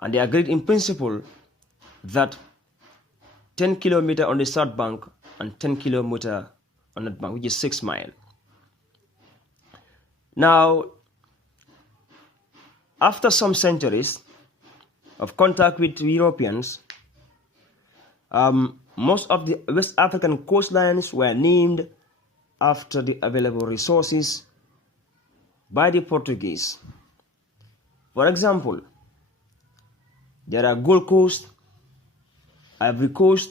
And they agreed in principle that 10 kilometers on the south bank and 10 kilometers on that bank, which is 6 miles. Now, after some centuries of contact with Europeans, most of the West African coastlines were named after the available resources by the Portuguese. For example, there are Gold Coast, Ivory Coast,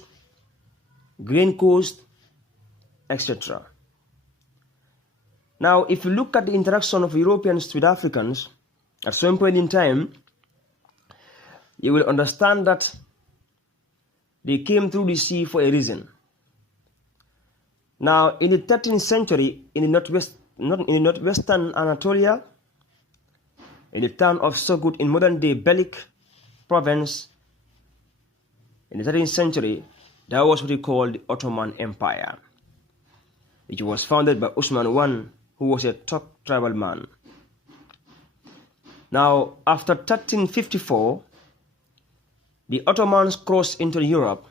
Green Coast, etc. Now, if you look at the interaction of Europeans with Africans, at some point in time, you will understand that they came through the sea for a reason. Now, in the 13th century, in the northwestern Anatolia, in the town of Sogut in modern-day Belgic province, in the 13th century, there was what we call the Ottoman Empire, which was founded by Usman I, who was a top tribal man. Now, after 1354, the Ottomans crossed into Europe,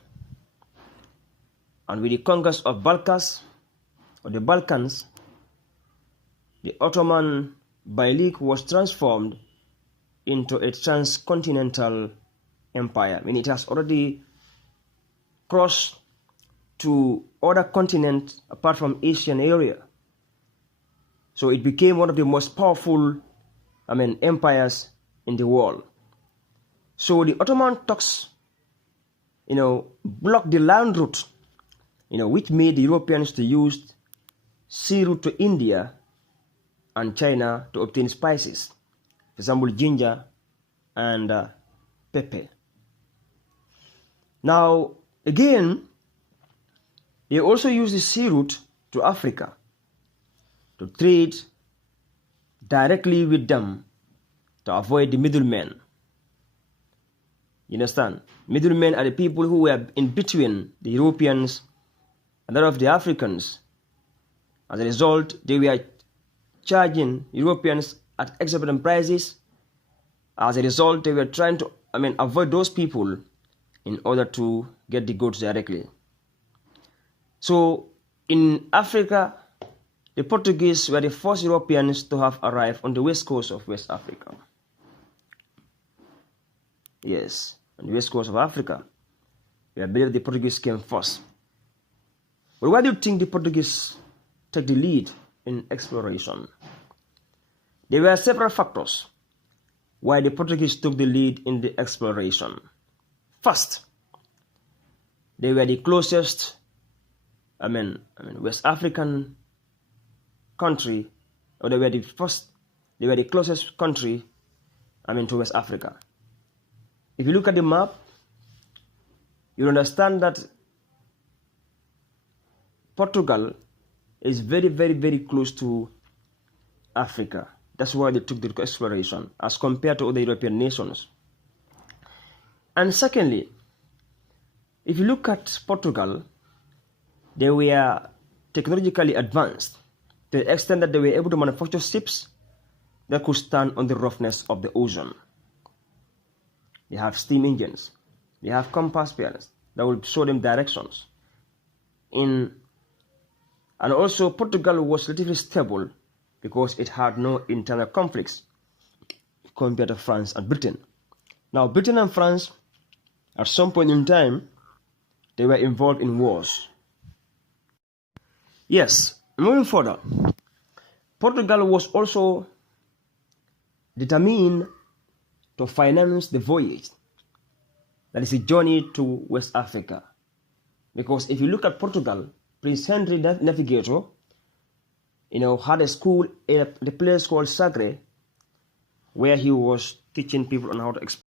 and with the conquest of Balkans, or the Balkans, the Ottoman Beylik was transformed into a transcontinental empire. I mean, it has already crossed to other continents apart from Asian area. So it became one of the most powerful, empires in the world. So the Ottoman Turks, blocked the land route, which made the Europeans to use sea route to India and China to obtain spices, for example, ginger and pepper. Now, again, they also use the sea route to Africa to trade directly with them to avoid the middlemen. You understand? Middlemen are the people who were in between the Europeans and that of the Africans. As a result, they were charging Europeans at exorbitant prices. As a result, they were trying to avoid those people in order to get the goods directly. So in Africa, the Portuguese were the first Europeans to have arrived on the west coast of West Africa. Yes, on the west coast of Africa. I believe the Portuguese came first. But why do you think the Portuguese took the lead in exploration? There were several factors why the Portuguese took the lead in the exploration. First, they were the closest, West African country, or they were the closest country, to West Africa. If you look at the map, you understand that Portugal is very, very, very close to Africa. That's why they took the exploration as compared to other European nations. And secondly, if you look at Portugal, they were technologically advanced to the extent that they were able to manufacture ships that could stand on the roughness of the ocean. They have steam engines. They have compass bearers that will show them directions. And also Portugal was relatively stable because it had no internal conflicts compared to France and Britain. Now, Britain and France, at some point in time, they were involved in wars. Yes, moving further, Portugal was also determined to finance the voyage, that is a journey to West Africa. Because if you look at Portugal, Prince Henry Navigator, had a school in a place called Sagre, where he was teaching people on how to explore